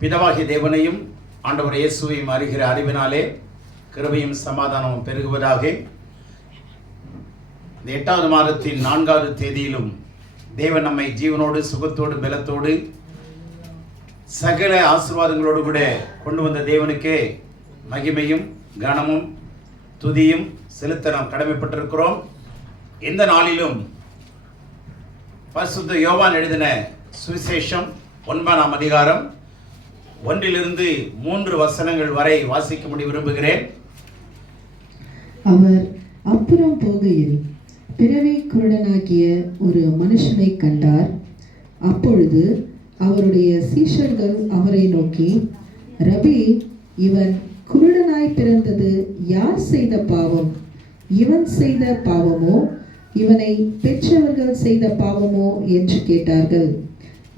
பிதாவாகிய தேவனையும் ஆண்டவர் இயேசுவையும் அறிகிற அறிவினாலே கிருபையும் சமாதானமும் பெருகுவதாக. இந்த 8வது மாதத்தின் 4வது தேதியிலும் தேவன் நம்மை ஜீவனோடு சுகத்தோடு பலத்தோடு சகல ஆசீர்வாதங்களோடு கூட கொண்டு வந்த தேவனுக்கே மகிமையும் கனமும் துதியும் செலுத்த நாம் கடமைப்பட்டிருக்கிறோம். இந்த நாளிலும் பரிசுத்த யோவான் எழுதின சுவிசேஷம் 9ஆம் அதிகாரம் 1 3 வசனங்கள் வரை வாசிக்கும்படி விரும்புகிறேன். அவர் அப்புறம் போகையில் பிறவி குருடனாகிய ஒரு மனுஷனை கண்டார். அப்பொழுது அவருடைய சீஷர்கள் அவரை நோக்கி, ரபி, இவன் குருடனாய் பிறந்தது யார் செய்த பாவம்? இவன் செய்த பாவமோ இவனை பெற்றவர்கள் செய்த பாவமோ என்று கேட்டார்கள்.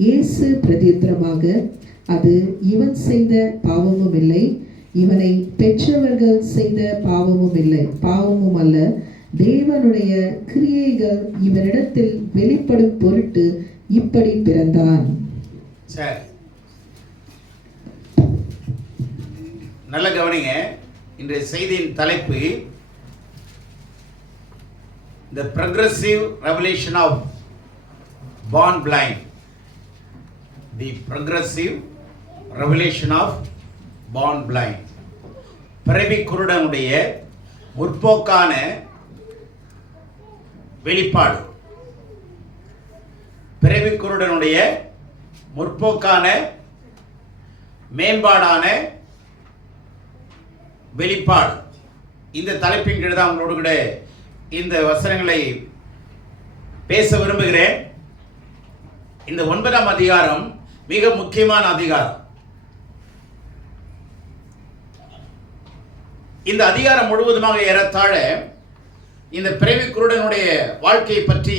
இயேசு பிரதியுத்தரமாக, அது இவன் செய்த பாவமும் இல்லை, இவனை பெற்றவர்கள் செய்த பாவமும் அல்ல, தேவனுடைய கிரியைகள் இவனிடத்தில் வெளிப்படும் பொருட்டு இப்படி பிறந்தான். சரி, நல்ல கவனிங்க. இன்றைய செய்தியின் தலைப்பு The progressive revelation of born blind. The progressive revelation of born blind. பிறவி குருடனுடைய முற்போக்கான வெளிப்பாடு. பிறவி குருடனுடைய முற்போக்கான மேம்பாடான வெளிப்பாடு. இந்த தலைப்பின் கீழ் தான் உங்களோடு கூட இந்த வசனங்களை பேச விரும்புகிறேன். இந்த 9ஆம் அதிகாரம் மிக முக்கியமான அதிகாரம். இந்த அதிகாரம் முழுவதுமாக ஏறத்தாழ இந்த பிறவி குருடனுடைய வாழ்க்கையை பற்றி,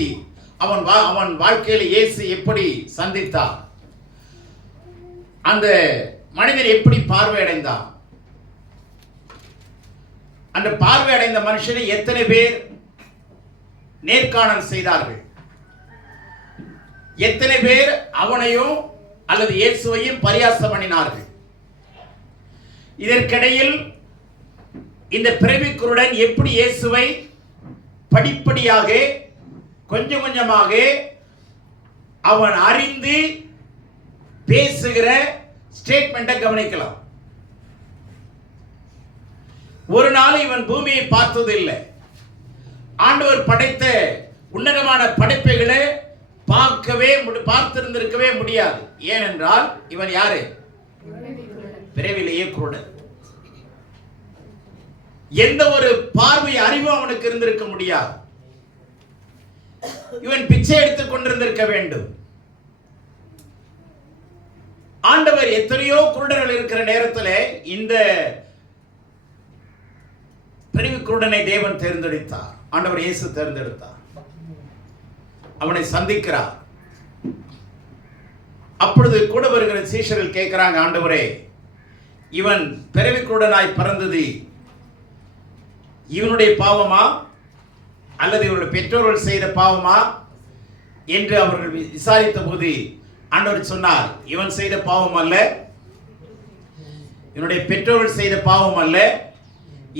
அவன் வாழ்க்கையில் இயேசு எப்படி சந்தித்தார், அந்த மனிதன் எப்படி பார்வையடைந்தான், அந்த பார்வையடைந்த மனுஷனை எத்தனை பேர் நேர்காணல் செய்தார்கள், எத்தனை பேர் அவனையும் அல்லது இயேசுவையும் பரியாசம் பண்ணினார்கள். இதற்கிடையில் இந்த பிறவி குருடன் எப்படி இயேசுவை படிப்படியாக கொஞ்சம் கொஞ்சமாக அவன் அறிந்து பேசுகிற ஸ்டேட்மெண்ட்டை கவனிக்கலாம். ஒரு நாள் இவன் பூமியை பார்த்தது இல்லை. ஆண்டவர் படைத்த உன்னதமான படைப்புகளை பார்த்திருந்திருக்கவே முடியாது. ஏனென்றால் இவன் யாரு? பிறவிலேயே குருடன். எந்த ஒரு பார்வை அறிவும் அவனுக்கு இருந்திருக்க முடியாது. இவன் பிச்சை எடுத்துக் கொண்டிருந்திருக்க வேண்டும். ஆண்டவர் எத்தனையோ குருடர்கள் இருக்கிற நேரத்தில் இந்த பிறவி குருடனை தேவன் தேர்ந்தெடுத்தார். ஆண்டவர் இயேசு தேர்ந்தெடுத்தார். அவனை சந்திக்கிறார். அப்பொழுது கூட வருகிற சீஷர்கள் கேட்கிறாங்க, ஆண்டவரே, இவன் பிறவி குருடனாய் பிறந்தது இவனுடைய பாவமா அல்லது இவனுடைய பெற்றோர்கள் செய்த பாவமா என்று அவர்கள் விசாரித்த போது ஆண்டவர் சொன்னார், இவன் செய்த பாவம் அல்ல, இவனுடைய பெற்றோர்கள் செய்த பாவம் அல்ல,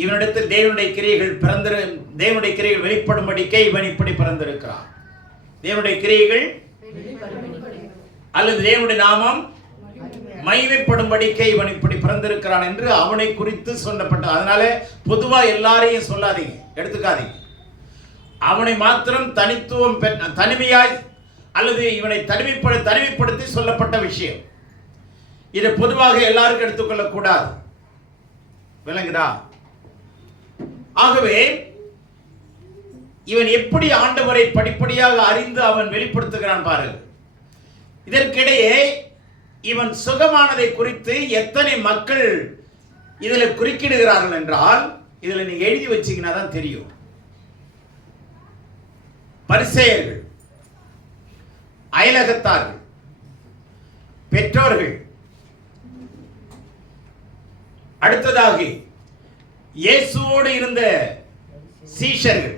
இவனிடத்தில் தேவனுடைய கிரியைகள் வெளிப்படும்படிக்கே இவன் இப்படி பிறந்திருக்கிறான். தேவனுடைய கிரியைகள் அல்லது தேவனுடைய நாமம் மகிமைப்படும்படிக்கே இவன் இப்படி பிறந்திருக்கிறான் என்று அவனை குறித்து சொல்லப்பட்ட. அதனால பொதுவா எல்லாரையும் சொல்லாதீங்க, எடுத்துக்காதீங்க. அவனை மாத்திரம் தனிமையாய் அல்லது இவனை தனிமைப்படுத்தி சொல்லப்பட்ட விஷயம். இதை பொதுவாக எல்லாருக்கும் எடுத்துக்கொள்ள கூடாது. விளங்குதா? ஆகவே இவன் எப்படி ஆண்டவரை படிப்படியாக அறிந்து அவன் வெளிப்படுத்துகிறான் பாருங்கள். இதற்கிடையே இவன் சுகமானதை குறித்து எத்தனை மக்கள் இதில் குறுக்கிடுகிறார்கள் என்றால், இதில் நீங்க எழுதி வச்சீங்கன்னா தான் தெரியும். பரிசேயர்கள், அயலகத்தார்கள், பெற்றோர்கள், அடுத்ததாக இயேசுவோடு இருந்த சீஷர்கள்,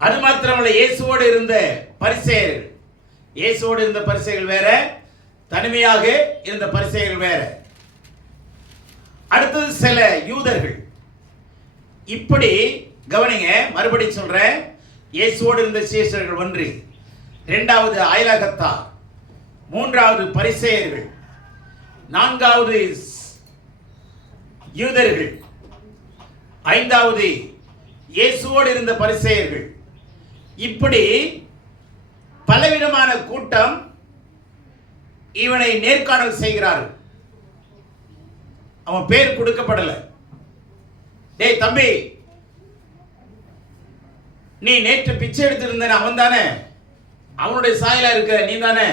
அது மாத்திரமல்ல இயேசுவோடு இருந்த பரிசேயர்கள். இயேசுவோடு இருந்த பரிசேயர்கள் வேற, தனிமையாக இருந்த பரிசேயர்கள் வேற. அடுத்தது சில யூதர்கள். இப்படி கவனிங்க, மறுபடி சொல்றேன். இயேசுவோடு இருந்த சீஷர்கள் ஒன்று, இரண்டாவது அயலகத்தார், மூன்றாவது பரிசேயர்கள், நான்காவது யூதர்கள், ஐந்தாவது இயேசுவோடு இருந்த பரிசேயர்கள். இப்படி பலவிதமான கூட்டம் இவனை நேர்காணல் செய்கிறார்கள். அவன் பேர் கொடுக்கப்படல. டேய் தம்பி, நீ நேற்று பிச்சை எடுத்திருந்த அவன் தானே, அவனுடைய சாயலா இருக்க நீ தானே,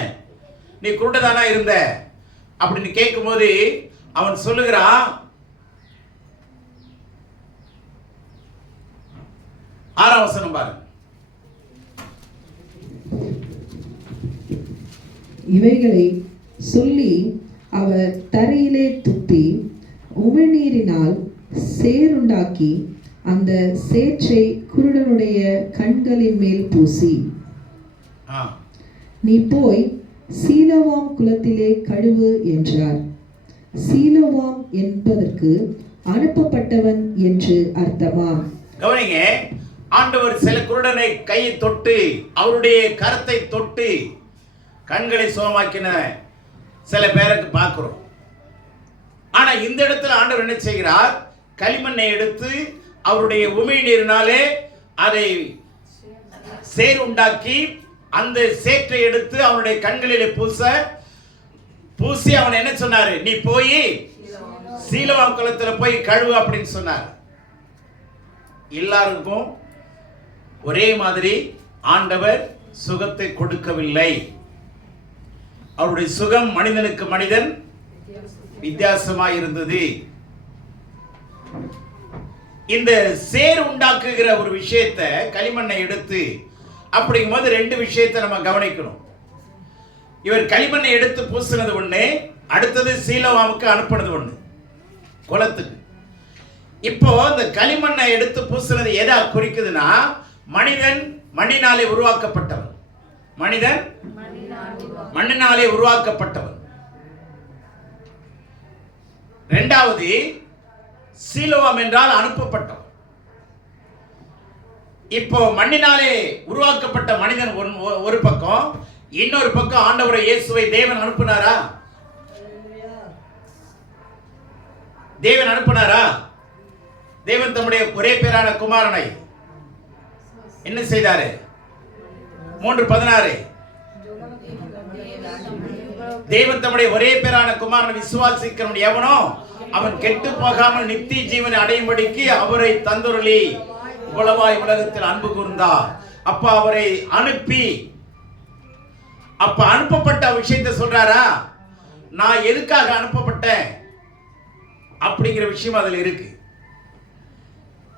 நீ குருடதானா இருந்த அப்படின்னு கேட்கும்போது அவன் சொல்லுகிறான், 6ஆம் வசனம் பாருங்க. இவைகளை சொல்லி அவர் தரையிலே துப்பி உமிழ்நீரினால் சேறுண்டாக்கி அந்த சேற்றை குருடனுடைய கண்களின் மேல் பூசி, நீ போய் சீலோவாம் குளத்திலே கழுவு என்றார். சீலோவாம் என்பதற்கு அனுப்பப்பட்டவன் என்று அர்த்தமாம். கவனிங்க, ஆண்டவர் சில குருடனை கையை தொட்டு அவருடைய கரத்தை தொட்டு கண்களை சுகமாக்கின சில பேருக்கு பார்க்கிறோம். ஆனா இந்த இடத்துல ஆண்டவர் என்ன செய்கிறார்? களிமண்ணை எடுத்து அவருடைய உமிழ்நீரினாலே அதை சேறு உண்டாக்கி அந்த சேற்றை எடுத்து அவனுடைய கண்களிலே பூசி அவன் என்ன சொன்னாரு? நீ போய் சீலோவாம் குளத்துல போய் கழுவு அப்படின்னு சொன்னார். எல்லாருக்கும் ஒரே மாதிரி ஆண்டவர் சுகத்தை கொடுக்கவில்லை. அவருடைய சுகம் மனிதனுக்கு மனிதன் வித்தியாசமாய் இருந்தது. இந்த சேறு உண்டாக்குகிற ஒரு விஷயத்தை, களிமண்ணை எடுத்து, அப்படிங்கும்போது ரெண்டு விஷயத்தை நம்ம கவனிக்கணும். இவர் களிமண்ணை எடுத்து பூசினது ஒண்ணு, அடுத்தது சீலோவாமுக்கு அனுப்பினது ஒண்ணு, குளத்துக்கு. இப்போ இந்த களிமண்ணை எடுத்து பூசினது எதை குறிக்குதுன்னா, மனிதன் மண்ணினாலே உருவாக்கப்பட்டவன். மனிதன் மண்ணினாலே உருவாக்கப்பட்டவன். இரண்டாவது சீலோவாம் என்றால் அனுப்பப்பட்டவன். இப்போ மண்ணினாலே உருவாக்கப்பட்ட மனிதன் ஒரு பக்கம், இன்னொரு பக்கம் ஆண்டவரை இயேசுவை தேவன் அனுப்பினாரா? தேவன் அனுப்பினாரா? தேவன் தம்முடைய ஒரே பேரான குமாரனை என்ன செய்தாரு? 3:16 தேவன் தம்முடைய ஒரே பேரான குமாரனை விசுவாசிக்கிறவன் எவனோ அவன் கெட்டு போகாமல் நித்திய ஜீவனை அடையும்படிக்கு அவரை தந்துருளி இவ்வளவாய் உலகத்தில் அன்பு கூர்ந்தார். அப்ப அவரை அனுப்பி, அப்ப அனுப்பப்பட்ட விஷயத்தை சொல்றாரா? நான் எதுக்காக அனுப்பப்பட்டேன் அப்படிங்கிற விஷயம் அதுல இருக்கு.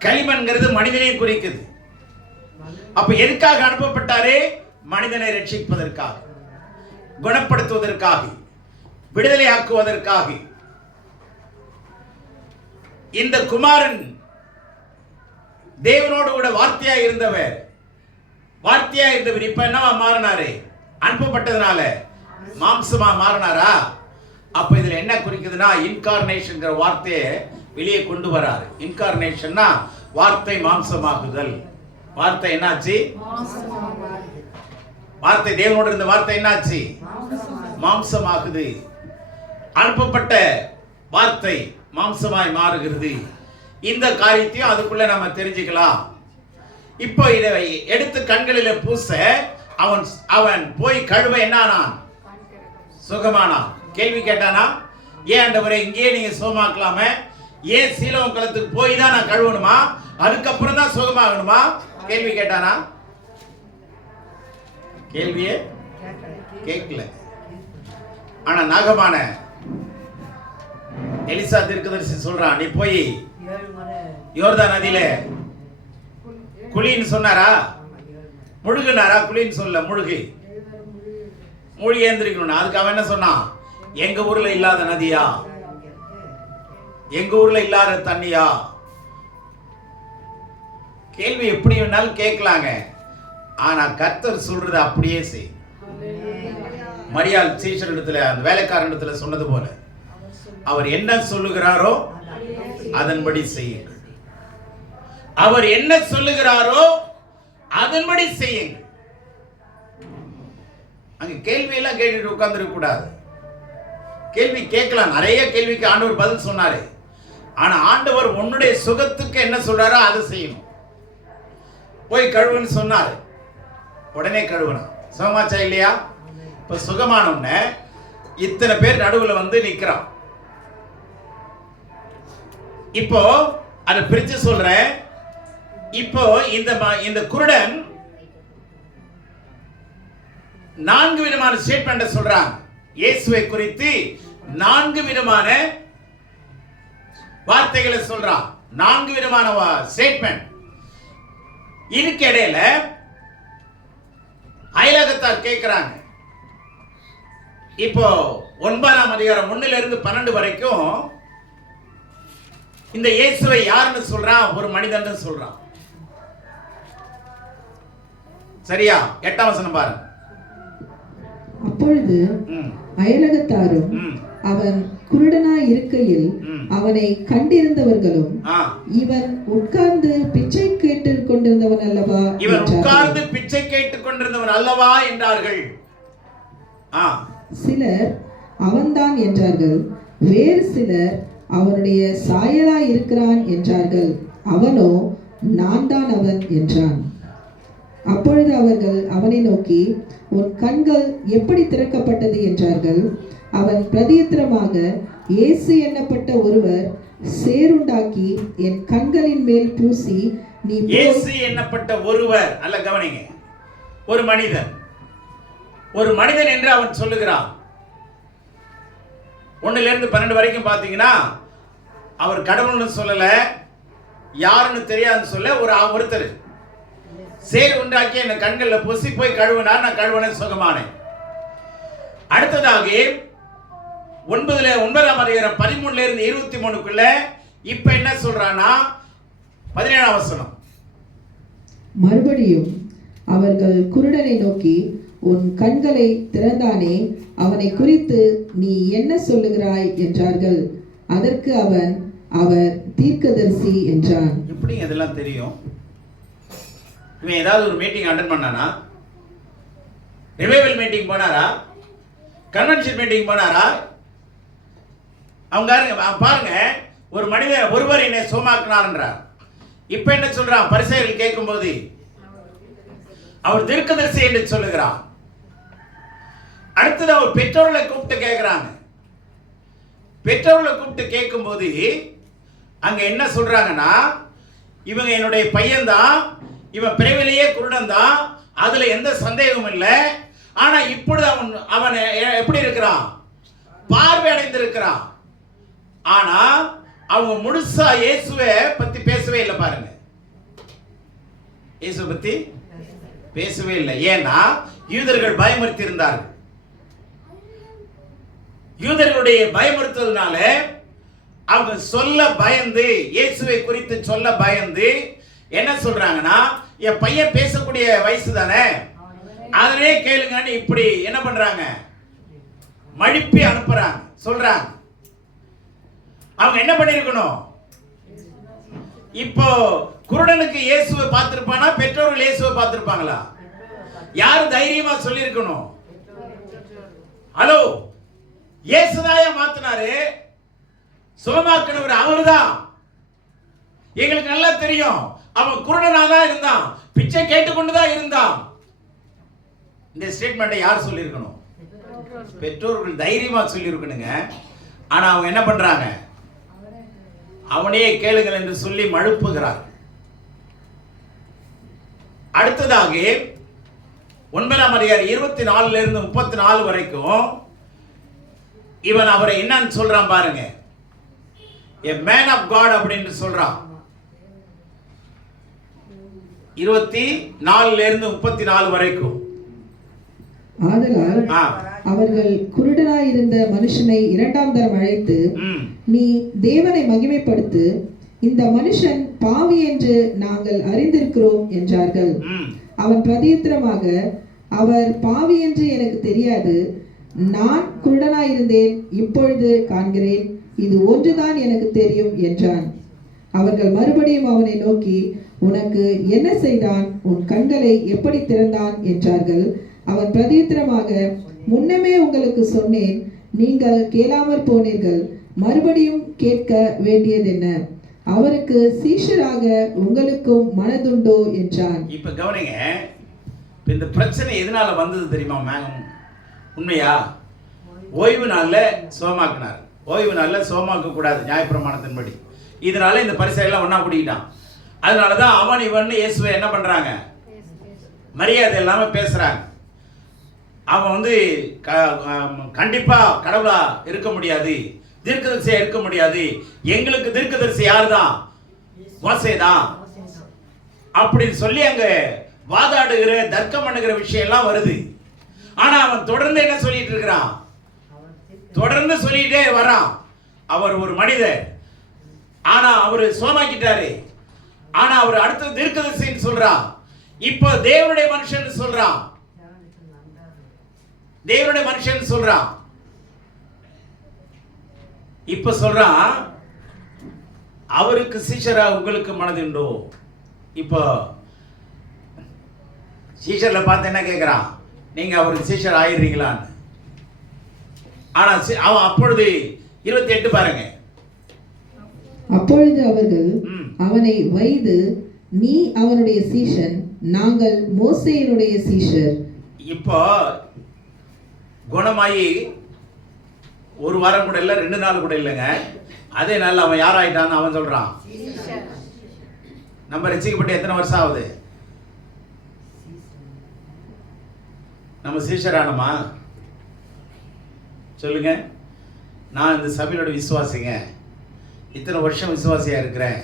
களிமண்ங்கிறது மனிதனை குறிக்குது. அப்ப எதுக்காக அனுப்பப்பட்டாரு? மனிதனை ரட்சிப்பதற்காக, குணப்படுத்துவதற்காக, விடுதலை ஆக்குவதற்காக. இந்த குமாரன் தேவனோடு கூட வார்த்தையா இருந்தவர். இப்ப என்னவா மாறினாரு? அனுப்பப்பட்டதுனால மாம்சமா மாறினாரா? அப்ப இதுல என்ன குறிக்குதுன்னா, இன்கார்னேஷன் வார்த்தையை வெளியே கொண்டு வராரு. இன்கார்னேஷன்னா வார்த்தை மாம்சமாகுதல். வார்த்தை என்னாச்சு? வார்த்தை, தேவனோடு இருந்த வார்த்தை என்னாச்சு? மாம்சமாகுது. அனுப்பப்பட்ட வார்த்தை மாம்சமாய் மாறுகிறது. இந்த காரியத்தையும் அதுக்குள்ள நம்ம தெரிஞ்சுக்கலாம். இப்போ இதை எடுத்து கண்களில பூச அவன் போய் கழுவ என்னானான்? சுகமானான். கேள்வி கேட்டானா? ஏன் ஆண்டவரே இங்கேயே நீங்க சுகமாக்கலாமே, ஏன் சீலோவாம் குளத்துக்கு போய் தான் நான் கழுவணுமா, அதுக்கப்புறம் தான் சுகமாகணுமா? கேள்வி கேட்டானா? கேள்வியே கேட்கல. ஆனா நாகமான எலிசா தீர்க்கதரிசி சொல்றான், நீ போய் யோர்தான் நதியில குளின்னு சொன்னாரா? முழுகுனாரா? குளின்னு சொல்ல, மூழ்கி ஏந்திரிக்கணும். அதுக்கு அவன் என்ன சொன்னான்? எங்க ஊர்ல இல்லாத நதியா, எங்க ஊர்ல இல்லாத தண்ணியா? கேள்வி எப்படி வேணாலும் கேட்கலாங்க, ஆனா கர்த்தர் சொல்றது அப்படியே செய். மரியாள் சீஷரிடத்துல அந்த வேலைக்காரனிடத்துல சொன்னது போல அவர் என்ன சொல்லுகிறாரோ அதன்படி செய்யுங்கள். அவர் என்ன சொல்லுகிறாரோ அதன்படி செய்யுங்கள். அங்க கேள்வி எல்லாம் கேட்டுட்டு உட்கார்ந்துருக்க கூடாது. கேள்வி கேட்கலாம், நிறைய கேள்விக்கு ஆண்டவர் பதில் சொன்னாரு. ஆனா ஆண்டவர் உன்னுடைய சுகத்துக்கு என்ன சொல்றாரோ அதை செய்யணும். போய் கழுவுன்னு சொன்னாரு, உடனே கழுவுனா சுகமாச்சா இல்லையா? இப்ப சுகமானவன இத்தனை பேர் நடுவுல வந்து நிக்கிறான். இப்போ அதை பிரிச்சு சொல்றேன். இப்போ இந்த குருடன் 4 விதமான ஸ்டேட்மெண்ட் சொல்றான். இயேசுவை குறித்து 4 விதமான வார்த்தைகளை சொல்றான். 4 விதமான ஸ்டேட்மெண்ட். இதுக்கு இடையில அயலகத்தார் கேட்கிறாங்க. இப்போ 9ஆம் அதிகாரம் 1-12 வரைக்கும் இந்த இயேசுவை யாருன்னு சொல்றான்? ஒரு மனிதன் சொல்றான். சரியா? 8ஆம் வசனம் பாருங்க. அப்பொழுது அயலகத்தாரும் அவன் குருடனாய் இருக்கையில் அவனை கண்டிருந்தவர்களும் இவன் உட்கார்ந்து பிச்சை கேட்டுக் கொண்டிருந்தவன் அல்லவா, இவன் உட்கார்ந்து பிச்சை கேட்டுக் கொண்டிருந்தவன் அல்லவா என்றார்கள். சிலர் அவன்தான் என்றார்கள், வேறு சிலர் அவனுடைய சாயலாய் இருக்கிறான் என்றார்கள். அவனோ நான் தான் அவன் என்றான். அப்பொழுது அவர்கள் அவனை நோக்கி, உன் கண்கள் எப்படி திறக்கப்பட்டது என்றார்கள். அவன் பிரதியுத்தரமாக, இயேசு என்னப்பட்ட ஒருவர் சேருண்டாக்கி என் கண்களின் மேல் பூசி நீ. இயேசு என்னப்பட்ட ஒருவர் அல்ல, கவனிங்க, ஒரு மனிதன். ஒரு மனிதன் என்று அவன் சொல்லுகிறான். 1-12 வரைக்கும் பார்த்தீங்கன்னா அவர் கடவுள்னு சொல்லல, யாருன்னு தெரியாதுன்னு சொல்ல, ஒருத்தர் சேர் உண்டாக்கி என் கண்களில் பூசி போய் கழுவினார், நான் கழுவினேன், சுகமானேன். அடுத்ததாக 9ஆம் அதிகாரம் 13-23 இப்ப என்ன சொல்றானா, 17ஆம் வசனம். மறுபடியும் அவர்கள் குருடனை நோக்கி, உன் கண்களை திறந்தானே, அவனை குறித்து நீ என்ன சொல்லுகிறாய் என்றார்கள். அதற்கு அவன், அவர் தீர்க்கதரிசி என்றான். எப்படி இதெல்லாம் தெரியும்? இவன் ஏதாவது ஒரு மீட்டிங் அட்டெண்ட் பண்ணானா? ரிவைவல் மீட்டிங் போனாரா? கன்வென்ஷன் மீட்டிங் போனாரா? அவங்க பாருங்க, ஒரு மனிதன் ஒருவர் என்னை சுகமாக்கினார். இப்ப என்ன சொல்றான்? பரிசேயர்கள் கேட்கும்போது அவர் தீர்க்கதரிசி என்று சொல்லுகிறான். அடுத்தது அவர் பெற்றோர்களை கூப்பிட்டு கேட்கிறாங்க. பெற்றோர்களை கூப்பிட்டு கேட்கும்போது அங்க என்ன சொல்றாங்கன்னா, இவங்க என்னுடைய பையன்தான், இவன் பிறவிலேயே குருடன் தான், அதுல எந்த சந்தேகமும் இல்லை. ஆனா இப்பொழுது அவன் எப்படி இருக்கிறான்? பார்வை அடைந்திருக்கிறான். ஆனா அவங்க முழுசா இயேசுவை பத்தி பேசவே இல்லை. பாருங்க, இயேசுவை பத்தி பேசவே இல்லை. ஏன்னா யூதர்கள் பயமுறுத்தி இருந்தார்கள். யூதர்களுடைய பயமுறுத்ததுனால அவங்க சொல்ல பயந்து, இயேசுவை குறித்து சொல்ல பயந்து என்ன சொல்றாங்கன்னா, என் பையன் பேசக்கூடிய வயசு தானே, அதனே கேளுங்கன்னு இப்படி என்ன பண்றாங்க? மழுப்பி அனுப்புறாங்க, சொல்றாங்க. அவங்க என்ன பண்ணிருக்கணும்? இப்போ குருடனுக்கு இயேசுவை பார்த்திருப்பானா? பெற்றோர்கள் இயேசுவை பார்த்திருப்பாங்களா? யார் தைரியமா சொல்லி இருக்கணும்? ஹலோ, இயேசுதாய மாத்தினாரு, சுகமாக்கினவர் அவர்தான். எங்களுக்கு நல்லா தெரியும், அவன் குருடனா தான் இருந்தான், பிச்சை கேட்டுக்கொண்டுதான் இருந்தான். இந்த ஸ்டேட்மெண்ட்டை யார் சொல்லியிருக்கணும்? பெற்றோர்கள் தைரியமா சொல்லியிருக்கணுங்க. ஆனா அவங்க என்ன பண்றாங்க? அவனே கேளுங்கள் என்று சொல்லி மழுப்புகிறார். அடுத்ததாக 9ஆம் அதிகாரம் 24-34 வரைக்கும் இவன் அவரை என்னன்னு சொல்றான் பாருங்க. a man of God அப்படின்னு சொல்றான். 24-34 வரைக்கும். ஆதலால் அவர்கள் குருடனாயிருந்த மனுஷனை 2ஆம் தரம் அழைத்து, நீ தேவனை மகிமைப்படுத்து, இந்த மனுஷன் பாவி என்று நாங்கள் அறிந்திருக்கிறோம் என்றார்கள். அவன் பிரதியுத்தரமாக, அவர் பாவி என்று எனக்கு தெரியாது, நான் குருடனாயிருந்தேன், இப்பொழுது காண்கிறேன், இது ஒன்றுதான் எனக்கு தெரியும் என்றான். அவர்கள் மறுபடியும் அவனை நோக்கி, உனக்கு என்ன செய்தான்? உன் கண்களை எப்படி திறந்தான் என்றார்கள். அவன் பிரதியுத்தரமாக, முன்னமே உங்களுக்கு சொன்னேன், நீங்கள் கேளாமற் போனீர்கள், மறுபடியும் கேட்க வேண்டியதென்ன? அவருக்கு சீஷராக உங்களுக்கும் மனதுண்டோ என்றான். இப்ப கவனிங்க, இந்த பிரச்சனை எதனால வந்தது தெரியுமா? மேகம் உண்மையா? ஓய்வு நாள்ல சோமாக்குனார். ஓய்வு நாள்ல சோமாக்க கூடாது நியாயப்பிரமாணத்தின்படி. இதனால இந்த பரிசையெல்லாம் ஒண்ணா கூட்டிக்கிட்டான். அதனாலதான் அவன் இவன் இயேசுவை என்ன பண்றாங்க? மரியாதை இல்லாம பேசுறாங்க. அவன் வந்து கண்டிப்பா கடவுளா இருக்க முடியாது, தீர்க்கதரிசியா இருக்க முடியாது, எங்களுக்கு தீர்க்கதரிசி யாருதான்? மோசேதான் அப்படின்னு சொல்லி அங்க வாதாடுகிற தர்க்கம் பண்ணுகிற விஷயம் எல்லாம் வருது. ஆனா அவன் தொடர்ந்து என்ன சொல்லிட்டு இருக்கிறான்? தொடர்ந்து சொல்லிட்டே வரான். அவர் ஒரு மனிதர், ஆனா அவரு சோமாக்கிட்டாரு. ஆனா அவர் அடுத்த தீர்க்கதரிசின்னு சொல்றான். இப்ப தேவனுடைய மனுஷன் சொல்றான். தேவனுடைய மனுஷன் சொல்றான். இப்ப சொல்றான், அவருக்கு சீஷரா உங்களுக்கு மனதுண்டோ? இப்போ சீஷர்ல பார்த்து என்ன கேட்கிறான்? நீங்க அவருக்கு சீஷர் ஆயிடுறீங்களான்னு. ஆனா அவன் அப்பொழுது 28 பாருங்க. அப்பொழுது அவர்கள் அவனை வைது, நீ அவனுடைய சீஷன், நாங்கள் மோசேயினுடைய சீஷர். இப்போ குணமாயி ஒரு வாரம் கூட இல்ல, 2 நாள் கூட இல்லைங்க, அதே நாள் அவன் யாராயிட்டான்னு அவன் சொல்றான். நம்ம ரசிக்கப்பட்டு எத்தனை வருஷம் ஆகுது? நம்ம சீஷரானமா? சொல்லுங்க. நான் இந்த சபையோட விசுவாசிங்க, இத்தனை வருஷம் விசுவாசியா இருக்கிறேன்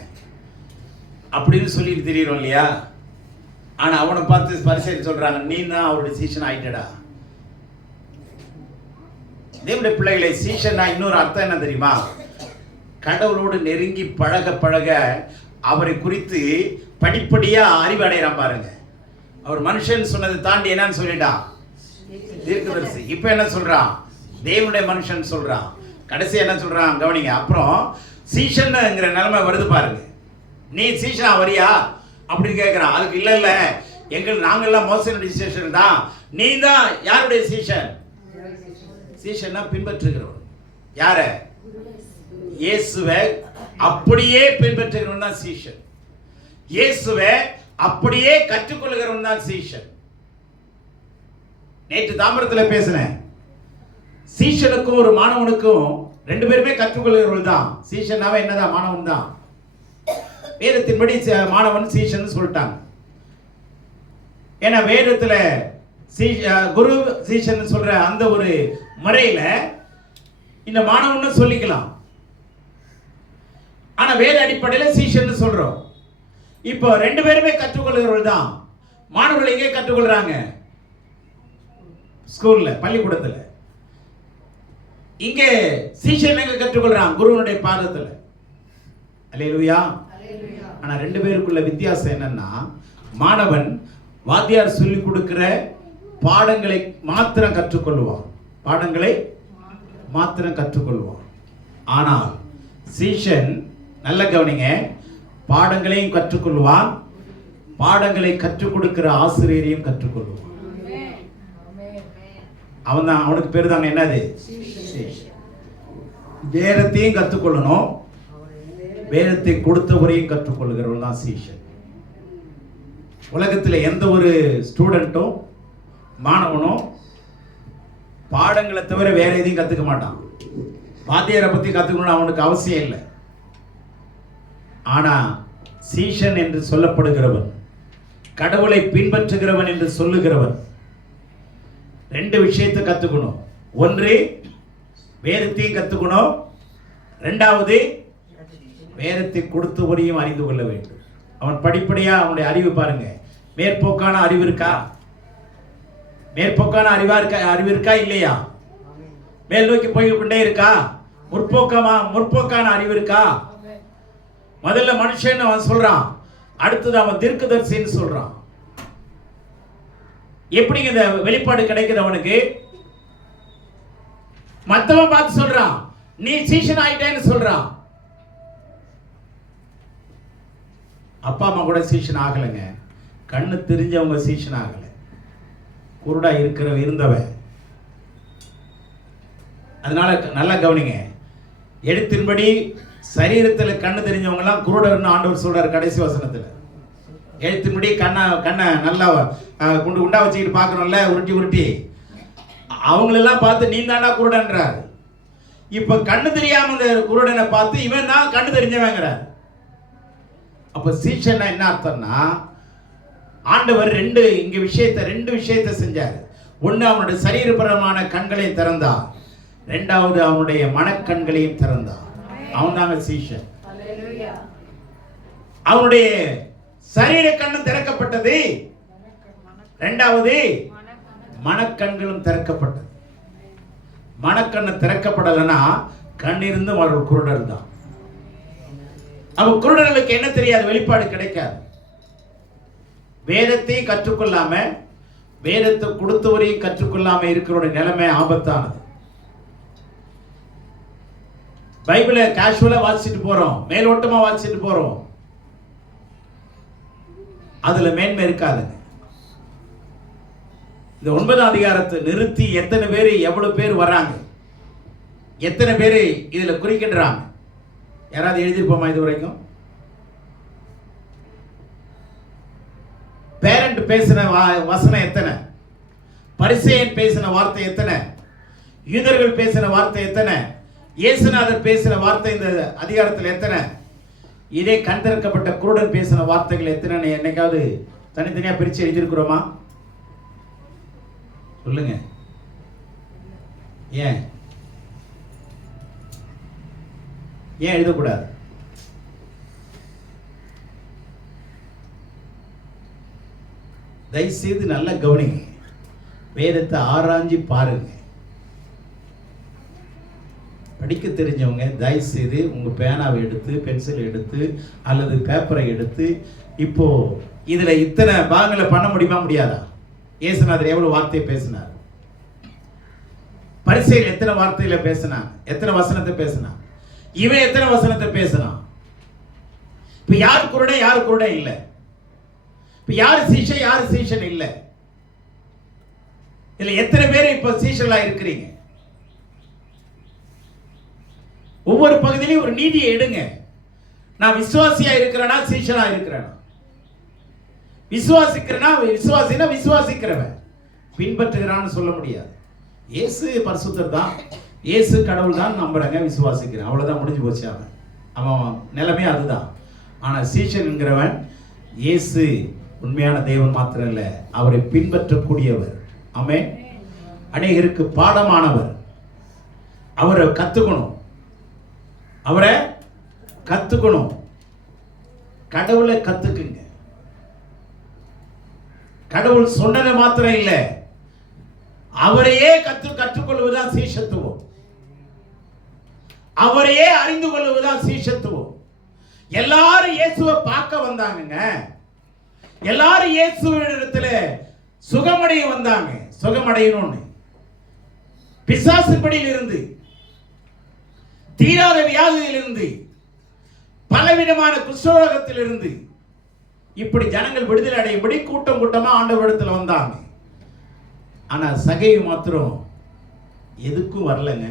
அப்படின்னு சொல்லிட்டு தெரியுறோம் இல்லையா? ஆனா அவனை பார்த்து பரிசேயர் சொல்றாங்க, நீ தான் அவருடைய சீஷன் ஆயிட்டடா. தேவனுடைய பிள்ளைகளை, சீஷன்னா இன்னொரு அர்த்தம் என்ன தெரியுமா? கடவுளோடு நெருங்கி பழக பழக அவரை குறித்து படிப்படியா அறிவு அடைகிறான் பாருங்க. அவர் மனுஷன் சொன்னதை தாண்டி என்னன்னு சொல்லிட்டான்? தீர்க்கதரிசி. இப்ப என்ன சொல்றான்? தேவனுடைய மனுஷன் சொல்றான். கடைசி என்ன சொல்றான் கவனிங்க. அப்புறம் சீஷன்ங்கிற நிலைமை வருது பாருங்க. நீ சீஷனா வரியா அப்படின்னு கேட்கிறான். அதுக்கு இல்ல இல்ல, நாங்கெல்லாம் மோசனுடைய சீஷன் தான். நீ தான் யாருடைய சீஷன்? சீஷன்னா பின்பற்றுகிறவன். யார? இயேசுவை அப்படியே பின்பற்றுகிறவன் தான் சீஷன். இயேசுவை அப்படியே கற்றுக்கொள்கிறவன் தான் சீஷன். நேற்று தாம்பரத்தில் பேசினேன். சீஷனுக்கும் ஒரு மாணவனுக்கும் 2 பேருமே கற்றுக்கொள்கிறவர்கள் தான். சீஷனாவே என்னதான்? மாணவன் தான். வேதத்தின்படி மாணவன் சீஷன் சொல்லிட்டாங்க. ஏன்னா வேதத்துல குரு சீஷன் சொல்ற அந்த ஒரு முறையில இந்த மாணவன் சொல்லிக்கலாம். ஆனா வேத அடிப்படையில் சீஷன் சொல்றோம். இப்போ 2 பேருமே கற்றுக்கொள்கிறவர்கள் தான். மாணவர்கள் எங்கே கற்றுக்கொள்றாங்க? ஸ்கூல்ல, பள்ளிக்கூடத்துல. இங்கே சீஷன் எங்க கற்றுக்கொள்றான்? குருவனுடைய பாதத்துல. அல்லேலூயா. ஆனா 2 பேருக்குள்ள வித்தியாசம் என்னன்னா, மாணவன் வாத்தியார் சொல்லிக் கொடுக்கிற பாடங்களை மாத்திரம் கற்றுக்கொள்வான். பாடங்களை மாத்திரம் கற்றுக்கொள்வான். ஆனால் சீஷன், நல்ல கவனிங்க, பாடங்களையும் கற்றுக்கொள்வான், பாடங்களை கற்றுக் கொடுக்கிற ஆசிரியரையும் கற்றுக்கொள்வான். அவன் தான், அவனுக்கு பேரு தாங்க என்னது? வேதத்தையும் கற்றுக்கொள்ளணும், வேதத்தை கொடுத்தவரையும் கற்றுக்கொள்கிறவன் தான் சீஷன். உலகத்தில் எந்த ஒரு ஸ்டூடெண்ட்டும் மாணவனும் பாடங்களை தவிர வேற எதையும் கத்துக்க மாட்டான். வாத்தியாரை பத்தி கத்துக்கணும்னு அவனுக்கு அவசியம் இல்லை. ஆனா சீஷன் என்று சொல்லப்படுகிறவன், கடவுளை பின்பற்றுகிறவன் என்று சொல்லுகிறவன் 2 விஷயத்தை கத்துக்கணும். ஒன்று வேதத்தையும் கத்துக்கணும், 2வது வேதத்தை கொடுத்தவரையும் அறிந்து கொள்ள வேண்டும். அவன் படிப்படியா அவனுடைய அறிவு பாருங்க. மேற்போக்கான அறிவு இருக்கா? மேற்போக்கான அறிவு இருக்கா இல்லையா? மேல் நோக்கி போய் கொண்டே இருக்கா? முற்போக்கான அறிவு இருக்கா? முதல்ல மனுஷன் அவன் சொல்றான், அடுத்தது அவன் தீர்க்கதரிசின்னு சொல்றான். எப்படி இந்த வெளிப்பாடு கிடைக்குது அவனுக்கு? மத்தவன் பார்த்து சொல்றான், நீ சீஷன் ஆயிட்டேன்னு சொல்றான். அப்பா அம்மா கூட சீஷன் ஆகலைங்க. கண்ணு தெரிஞ்சவங்க சீஷன் ஆகல. குருடா இருந்தவன். அதனால நல்லா கவனிங்க. எழுத்தின்படி சரீரத்தில் கண்ணு தெரிஞ்சவங்க எல்லாம் குருடர்னு ஆண்டவர் சொல்றாரு கடைசி வசனத்துல. எழுத்தின்படி கண்ணை நல்லா குண்டா வச்சுக்கிட்டு பார்க்கணும்ல, உருட்டி அவங்களெல்லாம் பார்த்து நீ தாண்டா குருடன்றார். இப்ப கண்ணு தெரியாம இந்த குருடனை பார்த்து இவன் தான் கண்ணு தெரிஞ்சவங்கிறார். அப்ப சீஷன்னா என்ன அர்த்தம்னா, ஆண்டவர் ரெண்டு விஷயத்தை செஞ்சார். ஒன்று அவனுடைய சரீரபரமான கண்களை திறந்தார், ரெண்டாவது அவனுடைய மனக்கண்களையும் திறந்தார். அவன் தாங்க சீஷன். அவனுடைய சரீர கண்ணு திறக்கப்பட்டது, ரெண்டாவது மனக்கண்களும் திறக்கப்பட்டது. மனக்கண்ணு திறக்கப்படலைன்னா கண்ணிருந்து அவர்கள் குருடர் தான். அவன் குருடர்களுக்கு என்ன தெரியாது, வெளிப்பாடு கிடைக்காது. வேதத்தை கற்றுக்கொள்ளாம, வேதத்தை கொடுத்தவரையும் கற்றுக்கொள்ளாம இருக்கிற நிலைமை ஆபத்தானது. பைபிளை கேஷுவலா வாசிச்சுட்டு போறோம், மேலோட்டமா வாசிச்சுட்டு போறோம், அதுல மேன்மை இருக்காதுங்க. இந்த 9ஆம் அதிகாரத்தை நிறுத்தி எத்தனை பேர் எவ்வளவு பேர் வர்றாங்க, எத்தனை பேர் இதுல குறிக்கின்றாங்க? யாராவது எழுதிருப்போமா இது வரைக்கும்? பேரண்ட் பேசின வசனம் எத்தனை? பரிசேயன் பேசின வார்த்தை எத்தனை? யூதர்கள் பேசின வார்த்தை எத்தனை? இயேசுநாதர் பேசின வார்த்தை இந்த அதிகாரத்தில் எத்தனை? இதே கண் திறக்கப்பட்ட குருடன் பேசின வார்த்தைகள் எத்தனை? என்னைக்காவது தனித்தனியா பிரிச்சு எழுதியிருக்கிறோமா? சொல்லுங்க. ஏன் எழுதக்கூடாது? தயவுசெய்து நல்லா கவனிங்க, வேதத்தை ஆராய்ஞ்சு பாருங்க. படிக்க தெரிஞ்சவங்க தயவுசெய்து உங்க பேனாவை எடுத்து, பென்சில் எடுத்து அல்லது பேப்பரை எடுத்து, இப்போ இதுல இத்தனை பாகங்களை பண்ண முடியுமா, முடியாதா? இயேசுநாதர் எவ்வளவு வார்த்தையை பேசினார்? பரிசேயர் எத்தனை வார்த்தையில பேசினான்? எத்தனை வசனத்தை பேசினான்? இவன் எத்தனை வசனத்தை பேசினான்? இப்ப யார் குருடன், யார் குருடன் இல்லை? இப்ப யாரு சீஷன், யாரு சீஷன் இல்லை? இல்ல எத்தனை பேர் இப்ப சீஷலா இருக்கிறீங்க? ஒவ்வொரு பகுதியிலும் ஒரு நீதியை எடுங்க. நான் விசுவாசியா இருக்கிறேனா, சீஷனா இருக்கிறேனா? விசுவாசிக்கிறேனா, விசுவாசிக்கிறவன் பின்பற்றுகிறான்னு சொல்ல முடியாது. இயேசு பரிசுத்தர் தான், இயேசு கடவுள் தான் நம்புறேங்க, விசுவாசிக்கிறேன், அவ்வளவுதான், முடிஞ்சு போச்சு. அவன் நிலைமை அதுதான். ஆனா சீஷன் என்கிறவன் இயேசு உண்மையான தேவன் மாத்திரம் இல்ல, அவரை பின்பற்றக்கூடியவர். ஆமென். அநேகருக்கு பாடமானவர். அவரை கத்துக்கணும், அவரை கத்துக்கணும். கடவுளை கத்துக்குங்க. கடவுள் சொன்னது மாத்திரம் இல்லை, அவரையே கற்றுக்கொள்வதுதான் சீஷத்துவம். அவரையே அறிந்து கொள்வதுதான் சீஷத்துவம். எல்லாரும் இயேசுவை பார்க்க வந்தாங்க, எல்லாரும் இயேசுவிடத்துல சுகமடைய வந்தாங்க. சுகமடையணும்னு பிசாசு படியில் இருந்து, தீராத வியாதியில் இருந்து, பலவிதமான குஷ்டரோகத்தில் இருந்து இப்படி ஜனங்கள் விடுதலை அடையும்படி கூட்டம் கூட்டமா ஆண்டவரிடத்துல வந்தாங்க. ஆனா சகையு மாத்திரம் எதுக்கும் வரலங்க.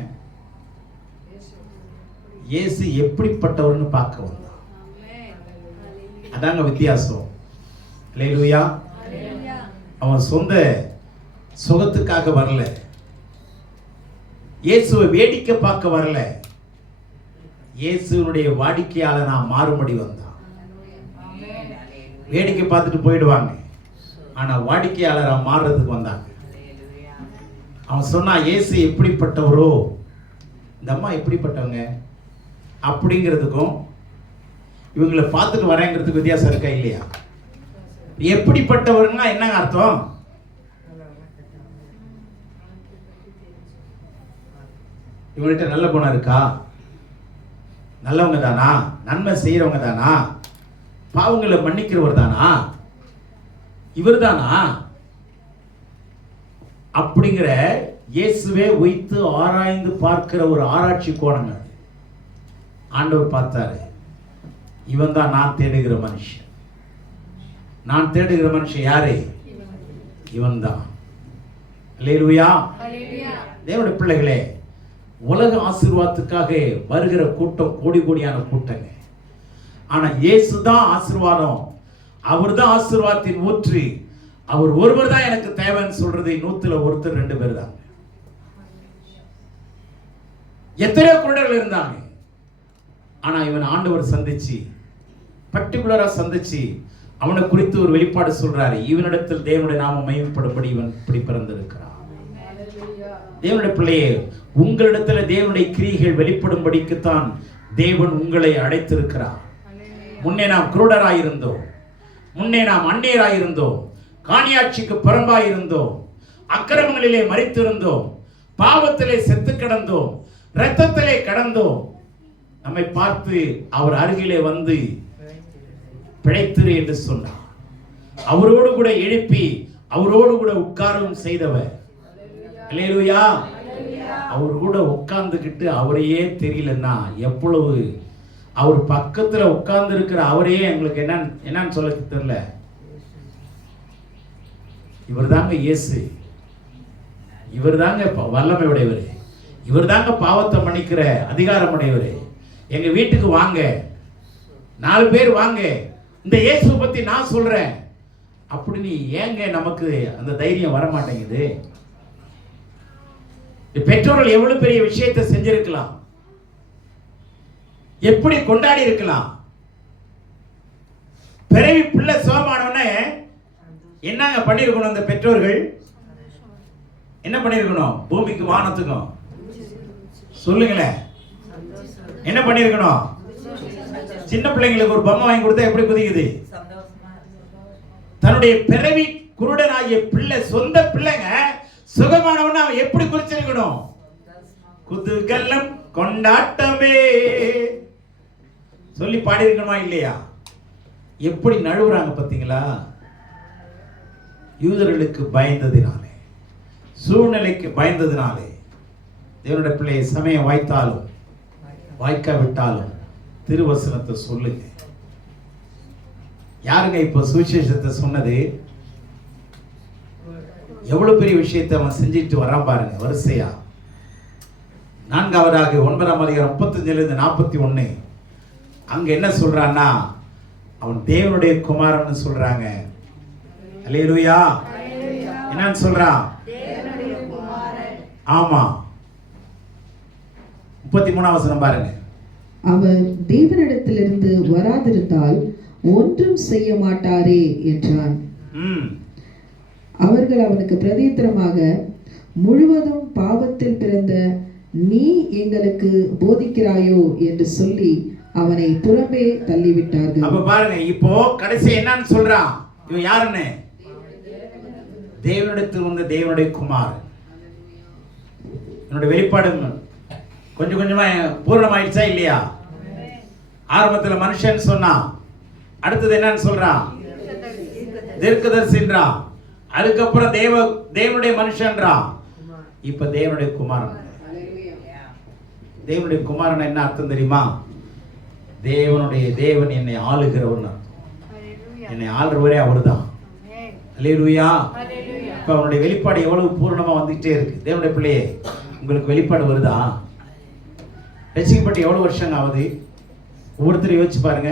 இயேசு எப்படிப்பட்டவர்னு பார்க்க வந்தான். அதாங்க வித்தியாசம். அல்லேலூயா. அவன் சொந்த சுகத்துக்காக வரல, இயேசுவை வேடிக்கை பார்க்க வரல, இயேசுனுடைய வாடிக்கையாளனா மாறும்படி வந்தான். வேடிக்கை பார்த்துட்டு போயிடுவாங்க, ஆனா வாடிக்கையாளரா மாறுறதுக்கு வந்தாங்க. அவன் சொன்னா இயேசு எப்படிப்பட்டவரோ, இந்த அம்மா எப்படிப்பட்டவங்க அப்படிங்கிறதுக்கும் இவங்களை பார்த்துட்டு வரேங்கிறதுக்கு வித்தியாசம் இருக்கா இல்லையா? எப்படிப்பட்டவர்னா என்ன அர்த்தம்? இவங்கள்ட்ட நல்ல குணம் இருக்கா, நல்லவங்க தானா, நன்மை செய்யறவங்க தானா, பாவங்களை மன்னிக்கிறவர் தானா, இவர் தானா அப்படிங்கிற இயேசுவே உய்த்து ஆராய்ந்து பார்க்கிற ஒரு ஆராய்ச்சி கோணங்க. ஆண்டவர் பார்த்தாரு, இவன் தான் நான் தேடுகிற மனுஷன். நான் தேடுகிற மனுஷன் யாரு? இவன் தான். அல்லேலூயா. தேவனுடைய பிள்ளைகளே, உலக ஆசீர்வாதத்துக்காக வருகிற கூட்டம் கோடி கோடியான கூட்டங்க. ஆனா இயேசு தான் ஆசீர்வாதம். அவர் தான் ஆசீர்வாதத்தின் ஊற்று. அவர் ஒருவர் தான் எனக்கு தேவைன்னு சொல்றது 100ல் ஒருத்தர் 2 பேர் தான். எத்தனையோ குருடர்கள் இருந்தாங்க. ஆனா இவன் ஆண்டவர் சந்திச்சு, பர்டிகுலரா சந்திச்சு அவனை குறித்து ஒரு வெளிப்பாடு சொல்றாரு. இவனிடத்தில் தேவனுடைய நாமம் மகிமைப்படும்படி இவன் இப்படி பிறந்திருக்கிறான். தேவனுடைய பிள்ளையே, உங்களிடத்துல தேவனுடைய கிரியைகள் வெளிப்படும்படிக்குத்தான் தேவன் உங்களை அழைத்திருக்கிறார். முன்னே நாம் குருடராயிருந்தோம், முன்னே நாம் அந்நியராயிருந்தோம், காணியாட்சிக்கு புறம்பாயிருந்தோம், அக்கிரமங்களிலே மரித்திருந்தோம், பாவத்திலே செத்து கிடந்தோம், இரத்தத்திலே கடந்தோம். நம்மை பார்த்து அவர் அருகிலே வந்து பிழைத்திரு என்று சொன்னார். அவரோடு கூட எழுப்பி அவரோடு கூட உட்காரவும் செய்தவர். அல்லேலூயா. அவர் கூட உட்கார்ந்துக்கிட்டு அவரையே தெரியலன்னா எவ்வளவு, அவர் பக்கத்துல உட்கார்ந்து இருக்கிற அவரையே எங்களுக்கு என்னன்னு சொல்ல தெரியல. இவர் தாங்க இயேசு, இவர் தாங்க வல்லமை உடையவர், இவர் தாங்க பாவத்தை மன்னிக்கிற அதிகாரம் உடையவர். எங்க வீட்டுக்கு வாங்க, 4 பேர் வாங்க, இந்த இயேசுவை பத்தி நான் சொல்றேன் அப்படின்னு ஏங்க நமக்கு அந்த தைரியம் வர மாட்டேங்குது? பெற்றோர்கள் எவ்வளவு பெரிய விஷயத்தை செஞ்சிருக்கலாம், எப்படி கொண்டாடி இருக்கலாம். பிறவி பிள்ளை சோமானவனே என்னங்க பண்ணிருக்கணும்? அந்த பெற்றோர்கள் என்ன பண்ணிருக்கணும்? பூமிக்கு வானத்துக்கும் சொல்லுங்களேன், என்ன பண்ணிருக்கணும்? சின்ன பிள்ளைங்களுக்கு ஒரு பொம்மை வாங்கி கொடுத்தா எப்படி குதிக்குது? தன்னுடைய பிறவி குருடனாகிய பிள்ளை, சொந்த பிள்ளைங்க சுகமானவன அவன் எப்படி குறிச்சிருக்கணும்? குதூகலம் கொண்டாட்டமே சொல்லி பாடி இருக்கணுமா இல்லையா? எப்படி நழுவுறாங்க பாத்தீங்களா? யூதர்களுக்கு பயந்ததினாலே, சூழ்நிலைக்கு பயந்ததினாலே. தேவனுடைய பிள்ளை சமயம் வாய்த்தாலும் வாய்க்காவிட்டாலும் திருவசனத்தை சொல்லுங்க. யாருங்க இப்போ சுவிசேஷத்தை சொன்னது? எவ்வளவு பெரிய விஷயத்தை அவன் செஞ்சிட்டு வரான் பாருங்க வரிசையா. 4ஆவதாக 9ஆம் அதிகாரம் 35லிருந்து 41 அங்க என்ன சொல்றான்னா, அவன் தேவனுடைய குமாரன் சொல்றாங்க. அல்லேலூயா. என்னன்னு சொல்றான்? ஆமா. 33ஆம் வசனம் பாருங்க. அவர் தேவனிடத்திலிருந்து வராதிருந்தால் ஒன்றும் செய்ய மாட்டாரே என்றான். அவர்கள் அவனுக்கு பிரதியுத்தரமாக, முழுவதும் பாவத்தில் பிறந்த நீ எங்களுக்கு போதிக்கிறாயோ என்று சொல்லி அவனை புறம்பே தள்ளிவிட்டார்கள். அப்ப பாருங்க, இப்போ கடைசி என்னன்னு சொல்றான்? இவன் யாருன்னு? தேவனிடத்தில் வந்த தேவனுடைய குமாரன். என்னோட வெளிப்பாடு கொஞ்சம் கொஞ்சமா பூரணமாயிடுச்சா இல்லையா? ஆரம்பத்தில் மனுஷன் சொன்னான், அடுத்தது என்னன்னு சொல்றான்? தீர்க்கதரிசின்றான், அதுக்கப்புறம் தேவனுடைய மனுஷன்றான், இப்ப தேவனுடைய குமாரன். தேவனுடைய குமாரன் என்ன அர்த்தம் தெரியுமா? தேவன் என்னை ஆளுகிறவன், என்னை ஆளுறவரே அவர்தான். அல்லேலூயா. இப்ப அவனுடைய வெளிப்பாடு எவ்வளவு பூரணமா வந்துட்டே இருக்கு. தேவனுடைய பிள்ளையே, உங்களுக்கு வெளிப்பாடு வருதா? ரட்சிக்கப்பட்டு எவ்வளவு வருஷம் ஆகுது? ஒவ்வொருத்தரும் யோசிச்சு பாருங்க.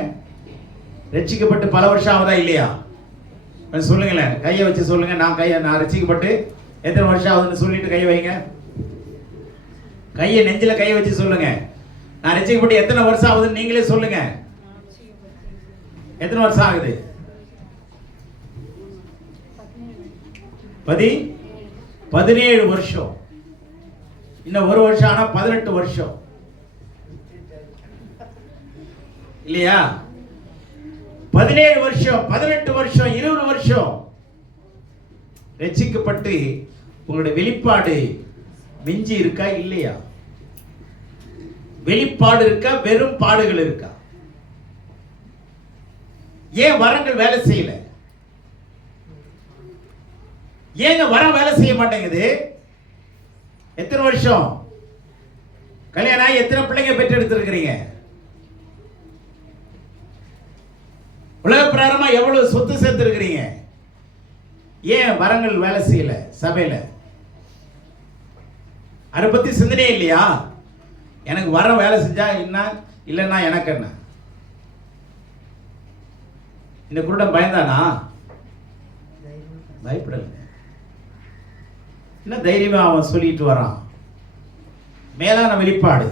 ரட்சிக்கப்பட்டு பல வருஷம் ஆகுதா இல்லையா? சொல்லுங்களேன், கையை வச்சு சொல்லுங்க. நான் ரட்சிக்கப்பட்டு எத்தனை வருஷம் ஆகுதுன்னு சொல்லிட்டு கையை வைங்க. கையை நெஞ்சில கையை வச்சு சொல்லுங்க. நான் ரட்சிக்கப்பட்டு எத்தனை வருஷம் ஆகுதுன்னு நீங்களே சொல்லுங்க. எத்தனை வருஷம் ஆகுது? 17 வருஷம். இன்னும் ஒரு வருஷம் ஆனா 18 வருஷம் இல்லையா? 17 வருஷம், 18 வருஷம், 20 வருஷம் ரட்சிக்கப்பட்டு உங்களுடைய வெளிப்பாடு மிஞ்சி இருக்கா இல்லையா? வெளிப்பாடு இருக்கா, வெறும் பாடுகள் இருக்கா? ஏன் வரங்கள் வேலை செய்யல? ஏங்க வரம் வேலை செய்ய மாட்டேங்குது? எத்தனை வருஷம் கல்யாணம் ஆகி எத்தனை பிள்ளைங்க பெற்று எடுத்திருக்கிறீங்க? உலக பிரகாரமா எவ்வளவு சொத்து சேர்த்து இருக்கிறீங்க? ஏன் வரங்கள் வேலை செய்யல சபையில? அதை பத்தி சிந்தனையே இல்லையா? எனக்கு வர வேலை செஞ்சா என்ன, இல்லைன்னா எனக்கு என்ன? இந்த குருடன் பயந்தானா? பயப்படல. என்ன தைரியமா அவன் சொல்லிட்டு வரான். மேலான வெளிப்பாடு.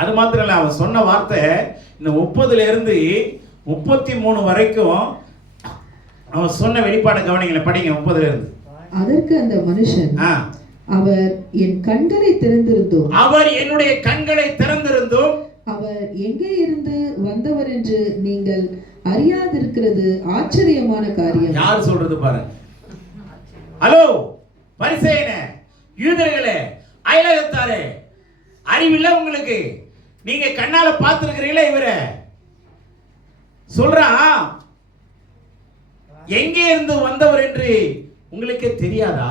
அது மாத்திரம் இல்ல, அவன் சொன்ன வார்த்தை இந்த 30 இருந்து 33 வரைக்கும் அவன் சொன்ன வெளிப்பாடு கவனிங்களேன், படிங்க 30 இருந்து. அதற்கு அந்த மனுஷன், அவர் என் கண்களை திறந்திருந்தோம், அவர் என்னுடைய கண்களை திறந்திருந்தோம், அவர் எங்கே இருந்து வந்தவர் என்று நீங்கள் அறியாதிருக்கிறது ஆச்சரியமான காரியம். யார் சொல்றது பாருங்க. ஹலோ பரிசேயனே, யூதர்களே, அயலகத்தாரே, அறிவில்ல உங்களுக்கு? நீங்க கண்ணால பார்த்திருக்கிறீங்களா? இவரை சொல்றான், எங்கே இருந்து வந்தவர் என்று உங்களுக்கே தெரியாதா?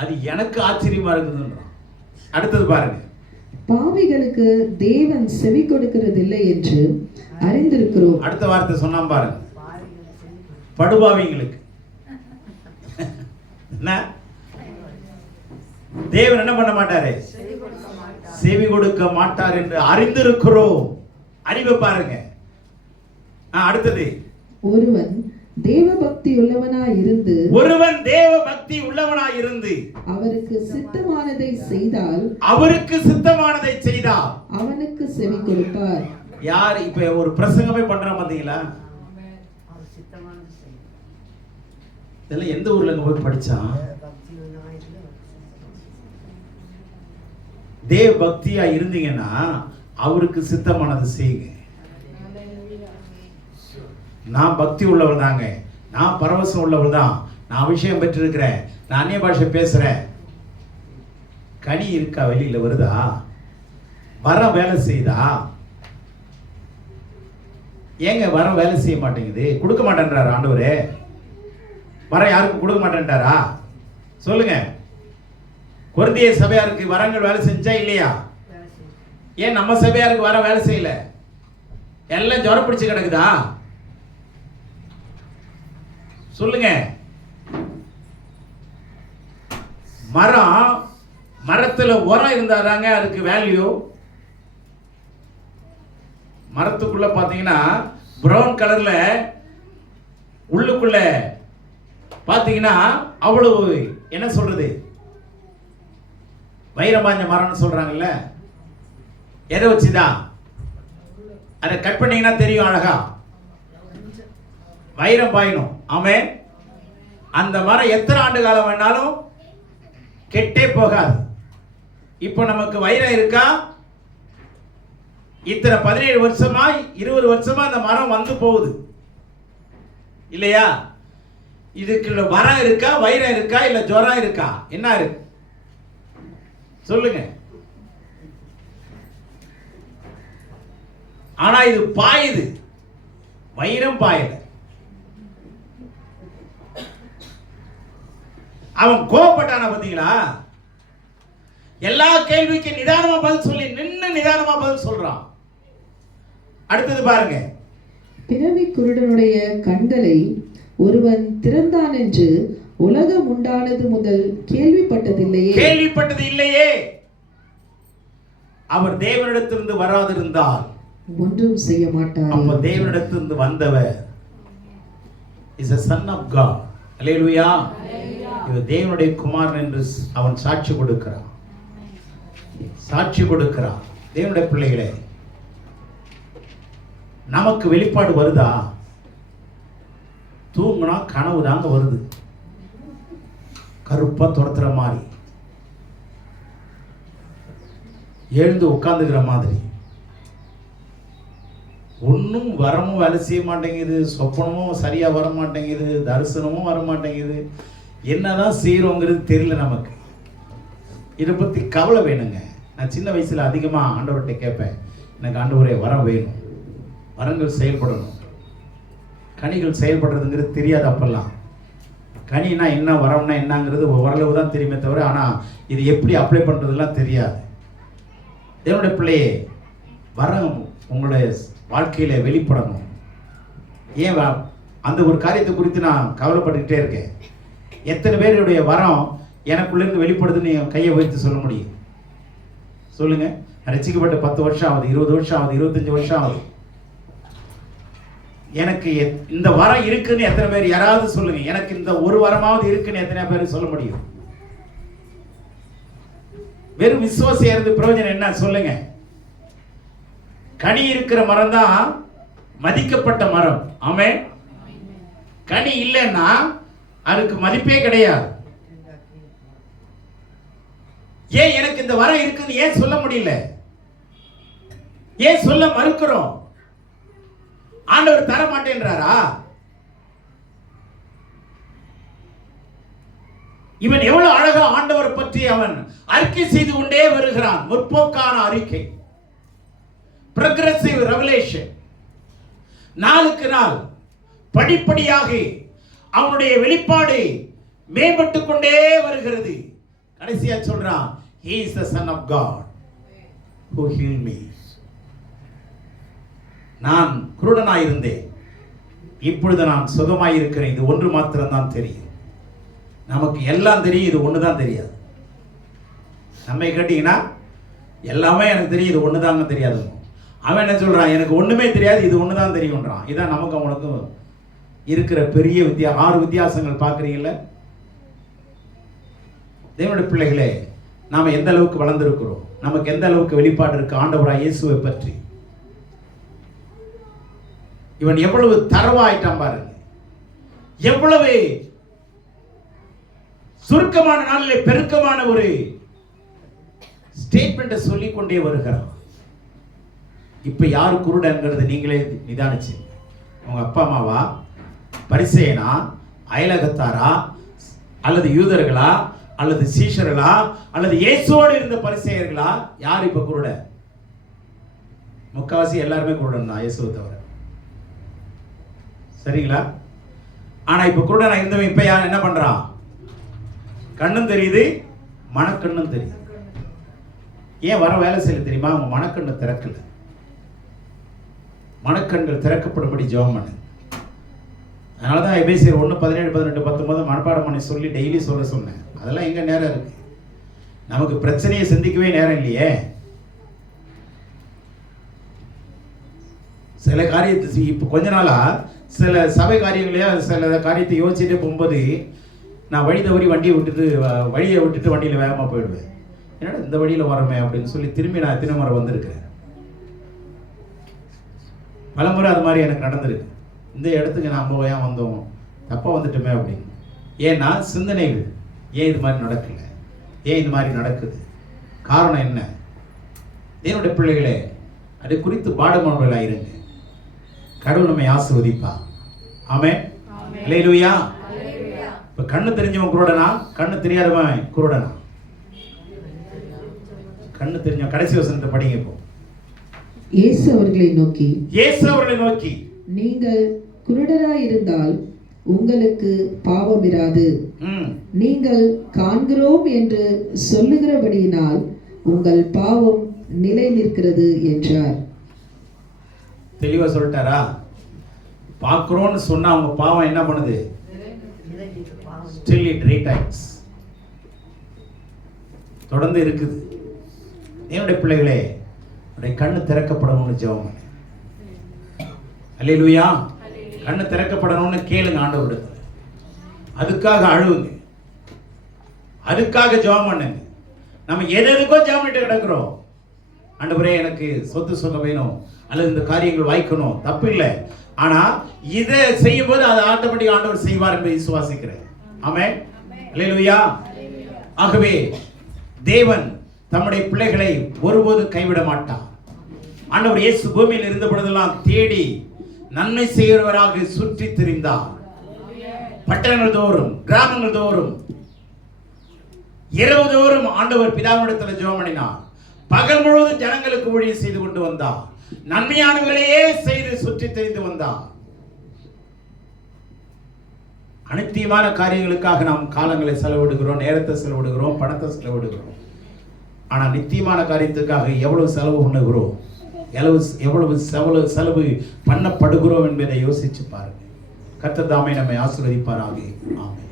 அது எனக்கு ஆச்சரியமா இருக்குதுன்றான். அடுத்தது பாருங்க. பாவிகளுக்கு தேவன் செவி கொடுக்கிறதில்லை என்று அறிந்திருக்கிறோம். அடுத்த வார்த்தை சொன்னான் பாருங்க, படுபாவிங்களுக்கு. என்ன தேவன் என்ன பண்ண மாட்டாரு? செவி கொடுக்க மாட்டார் என்று அறிந்திருக்கிறோம். அறிவை பாருங்க. அடுத்தது, ஒருவன் தேவ பக்தி உள்ளவனாய் இருந்து, ஒருவன் தேவ பக்தி உள்ளவனாய் இருந்து அவருக்கு சித்தமானதை செய்தால், அவருக்கு சித்தமானதை செய்தால் அவனுக்கு செவி கொடுப்பார். யார் இப்ப ஒரு பிரசங்கமே பண்றான் பாத்தீங்களா? இதெல்லாம் எந்த ஊர்ல போய் படிச்சான்? தேவ பக்தியா இருந்தீங்கன்னா அவருக்கு சித்தமானது செய்யுங்க. நான் பக்தி உள்ளவள் தாங்க, நான் பரவசம் உள்ளவள் தான், நான் அபிஷேகம் பெற்றிருக்கிறேன், நான் அந்நிய பாஷை பேசுறேன். கனி இருக்கா? வெளியில வருதா? வர வேலை செய்தா? ஏங்க வர வேலை செய்ய மாட்டேங்குது? கொடுக்க மாட்டேன்றாரு ஆண்டவரே. வர யாருக்கும் கொடுக்க மாட்டேன்ட்டாரா? சொல்லுங்க. கொரிந்திய சபையாருக்கு வரங்கள் வேலை செஞ்சா இல்லையா? ஏன் நம்ம சபையாருக்கு வர வேலை செய்யல? எல்லாம் ஜுரம் பிடிச்சு கிடக்குதா? சொல்லுங்க. மரத்துல உரம் இருந்தாங்க, அதுக்கு வேல்யூ. மரத்துக்குள்ள பாத்தீங்கன்னா பிரவுன் கலர்ல, உள்ளுக்குள்ள பாத்தீங்கன்னா அவ்வளவு என்ன சொல்றது, வைரமாஞ்ச மரம்னு சொல்றாங்கல்ல. எதை வச்சுதான்? அதை கட் பண்ணீங்கன்னா தெரியும் அழகா, வைரம் பாயணும். ஆமே. அந்த மரம் எத்தனை ஆண்டு காலம் வேணாலும் கெட்டே போகாது. இப்போ நமக்கு வைரம் இருக்கா? இத்தனை 17 வருஷமா 20 வருஷமா அந்த மரம் வந்து போகுது இல்லையா? இதுக்கு மரம் இருக்கா, வைரம் இருக்கா, இல்ல ஜுரம் இருக்கா? என்ன இருக்கு சொல்லுங்க. ஆனா இது பாயுது, வைரம் பாயல. அவன் கோபப்பட்டான பாத்தீங்களா? எல்லா கேள்விக்கு நிதானமா பதில் சொல்லி நின்னு நிதானமா பதில் சொல்றான். அடுத்தது பாருங்க. பிறவி குருடனுடைய கண்களை ஒருவன் திறந்தான் என்று உலகம் உண்டானது முதல் கேள்விப்பட்டதில்லையே. கேள்விப்பட்டது இல்லையே. அவர் தேவனிடத்திலிருந்து வராதிருந்தால் ஒன்றும் செய்ய மாட்டார். அப்ப தேவனிடத்திலிருந்து வந்தவர் is a son of God. அல்லேலூயா. இவர் தேவனுடைய குமாரன் என்று அவன் சாட்சி கொடுக்கிறான். சாட்சி கொடுக்கிறான். தேவனுடைய பிள்ளைகளே, நமக்கு வெளிப்பாடு வருதா? தூங்குனா கனவு தாங்க வருது, கருப்பா துரத்துற மாதிரி, எழுந்து உட்கார்ந்துக்கிற மாதிரி. ஒன்றும் வரமும் வேலை செய்ய மாட்டேங்குது, சொப்பனமும் சரியா வர மாட்டேங்குது, தரிசனமும் வர மாட்டேங்குது. என்னதான் செய்யறோங்கிறது தெரியல நமக்கு. இதை பத்தி கவலை வேணுங்க. நான் சின்ன வயசுல அதிகமா ஆண்டவர்கிட்ட கேட்பேன், எனக்கு ஆண்டவரே வரம் வேணும், வரங்கள் செயல்படணும். கனிகள் செயல்படுறதுங்கிறது தெரியாது அப்பெல்லாம். கனினா என்ன, வரம்னா என்னங்கிறது ஓரளவு தான் தெரியுமே தவிர, ஆனால் இது எப்படி அப்ளை பண்ணுறதுலாம் தெரியாது. தேவனுடைய பிள்ளையே, வரம் உங்களுடைய வாழ்க்கையில் வெளிப்படணும். ஏன் அந்த ஒரு காரியத்தை குறித்து நான் கவலைப்பட்டுக்கிட்டே இருக்கேன். எத்தனை பேருடைய வரம் எனக்குள்ளேருந்து வெளிப்படுதுன்னு கையை வைத்து சொல்ல முடியும்? சொல்லுங்க. ரசிக்கப்பட்ட 10 வருஷம் ஆகுது, 20 வருஷம் ஆகுது, 25 வருஷம் ஆகுது. எனக்கு இந்த வரம் இருக்குன்னு எத்தனை பேர் யாராவது சொல்லுங்க. எனக்கு இந்த ஒரு வரமாவது இருக்குன்னு எத்தனை பேர் சொல்ல முடியும்? வெறும் விசுவாசியா இருந்து பிரயோஜனம் என்ன? சொல்லுங்க. கனி இருக்கிற மரம் தான் மதிக்கப்பட்ட மரம். ஆமென். கனி இல்லைன்னா அதுக்கு மதிப்பே கிடையாது. ஏன் எனக்கு இந்த வரம் இருக்குன்னு ஏன் சொல்ல முடியல? ஏன் சொல்ல மறுக்கிறோம்? ஆண்டவர் தர மாட்டேன்றாரா? இவன் எவ்வளவு அழகா ஆண்டவர் பற்றி அவன் அறிக்கை செய்து கொண்டே வருகிறான். முற்போக்கான அறிக்கை, progressive revelation. நாளுக்கு நாள் படிப்படியாக அவனுடைய வெளிப்பாடு மேம்பட்டு கொண்டே வருகிறது. கடைசியா சொல்றான், he is the son of God who healed me. நான் குருடனாய் இருந்தேன், இப்பொழுது நான் சுகமாய் இருக்கிறேன். இது ஒன்று மாத்திரம் தான் தெரியும். நமக்கு எல்லாம் தெரியும், இது ஒன்று தான் தெரியாது. நம்ம கேட்டீங்கன்னா எல்லாமே எனக்கு தெரியும், இது ஒன்று தாங்க தெரியாது. அவன் என்ன சொல்றான்? எனக்கு ஒண்ணுமே தெரியாது, இது ஒன்று தான் தெரியும்ன்றான். இதான் நமக்கு அவனுக்கும் இருக்கிற பெரிய 6 வித்தியாசங்கள். பார்க்குறீங்கள தேவனுடைய பிள்ளைகளே, நாம் எந்த அளவுக்கு வளர்ந்திருக்கிறோம், நமக்கு எந்த அளவுக்கு வெளிப்பாடு இருக்கு ஆண்டவராய் இயேசுவை பற்றி. இவன் எவ்வளவு தரவாயிட்டான் பாருங்க. எவ்வளவு சுருக்கமான நாளிலே பெருக்கமான ஒரு ஸ்டேட்மெண்ட்டை சொல்லிக் கொண்டே வருகிறான். இப்ப யாரு குருடங்கிறது நீங்களே நிதானிச்சு. உங்க அப்பா அம்மாவா, பரிசேயனா, அயலகத்தாரா, அல்லது யூதர்களா, அல்லது சீஷர்களா, அல்லது இயேசுவோடு இருந்த பரிசேயர்களா? யார் இப்ப குருட? முக்காவாசி எல்லாருமே குருடன் தான், இயேசுவை தவிர. சரிங்களா? ஆனா இப்ப குருடனா இருந்தவன் இப்ப யார் என்ன பண்றான்? கண்ணும் தெரியுது, மனக்கண்ணும் தெரியுது. ஏன் வர வேலை செய்யல தெரியுமா? அவங்க மனக்கண்ணு திறக்கல. மனக்கண்கள் திறக்கப்படும்படி ஜெபம் பண்ணு. அதனாலதான் எபேசியர் 1, 17, 18, 19 மனப்பாடம் பண்ணி சொல்லி டெய்லி சொல்ல சொன்னேன். அதெல்லாம் எங்க நேரம் இருக்கு? நமக்கு பிரச்சனையை சிந்திக்கவே நேரம் இல்லையே. சில காரியத்தை இப்ப கொஞ்ச நாளா சில சபை காரியங்களையா சில காரியத்தை யோசிச்சுட்டே போகும்போது நான் வழியை விட்டுட்டு வண்டியில் வேகமாக போயிடுவேன். என்னடா இந்த வழியில் வரமே அப்படின்னு சொல்லி திரும்பி நான் எத்தனை முறை வந்திருக்கிறேன். பலமுறை அது மாதிரி எனக்கு நடந்திருக்கு. இந்த இடத்துக்கு நாம் ஏன் வந்தோம், தப்பாக வந்துட்டோமே அப்படின்னு. ஏன்னா சிந்தனைகள், ஏன் இது மாதிரி நடக்கல, ஏன் இது மாதிரி நடக்குது, காரணம் என்ன? தேவனுடைய பிள்ளைகளே, அதை குறித்து பாடமானவர்களாக இருங்க. கடவுள் நம்மை ஆசீர்வதிப்பா. ஆமென். அல்லேலூயா. இப்ப கண்ணு தெரிஞ்சவன் குருடனா, கண்ணு தெரியாதவன் குருடனா? கண்ணு தெரிஞ்சவன். கடைசி வசனத்தை படிங்க. இப்போ இயேசு அவர்களை நோக்கி, நீங்கள் குருடராய் இருந்தால் உங்களுக்கு பாவம் இராது. நீங்கள் காண்கிறோம் என்று சொல்லுகிறபடியினால் உங்கள் பாவம் நிலை நிற்கிறது என்றார். தெளிவா சொல்லிட்டாரா? பார்க்கிறோம்னு சொன்னா அவங்க பாவம் என்ன பண்ணுது? Still it retains. தொடர்ந்து இருக்குது. என்னுடைய பிள்ளைகளே, உடைய கண்ணு திறக்கப்படணும்னு ஜெபம் பண்ணு. அல்லேலூயா. கண்ணு திறக்கப்படணும்னு கேளுங்க ஆண்டவரிடத்துல. அதுக்காக அழுவுங்க, அதுக்காக ஜெபம் பண்ணுங்க. நம்ம எதுக்கோ ஜெபம் பண்ணிட்டு கிடக்கிறோம். ஆண்டவரே எனக்கு சொத்து சுகம் வேணும், அல்லது இந்த காரியங்கள் வாய்க்கணும், தப்பு இல்லை. ஆனா இதை செய்யும் போது அதை ஆட்டோமேட்டிக் ஆண்டவர் செய்வார் என்பதை விசுவாசிக்கிறேன். ஆமென். அல்லேலூயா. ஆகவே தேவன் தம்முடைய பிள்ளைகளை ஒருபோதும் கைவிட மாட்டார். ஆண்டவர் இயேசு பூமியில் இருந்த பொழுதெல்லாம் தேடி நன்மை செய்கிறவராக சுற்றி திரிந்தார். பட்டணங்கள் தோறும், கிராமங்கள் தோறும், இரவு தோறும் ஆண்டவர் பிதாவிடத்தில் ஜெபம் பண்ணினார். பகல் முழுவதும் ஜனங்களுக்கு ஊழியம் செய்து கொண்டு வந்தார். நன்மையானவர்களையே செய்து சுற்றி திரிந்து வந்தார். அனித்தியமான காரியங்களுக்காக நாம் காலங்களை செலவிடுகிறோம், நேரத்தை செலவிடுகிறோம், பணத்தை செலவிடுகிறோம். ஆனால் நித்தியமான காரியத்துக்காக எவ்வளவு செலவு பண்ணுகிறோம், எவ்வளவு செலவு பண்ணப்படுகிறோம் என்பதை யோசிச்சு பாருங்கள். கர்த்தர் தாமே நம்மை ஆசீர்வதிப்பாராக. ஆமென்.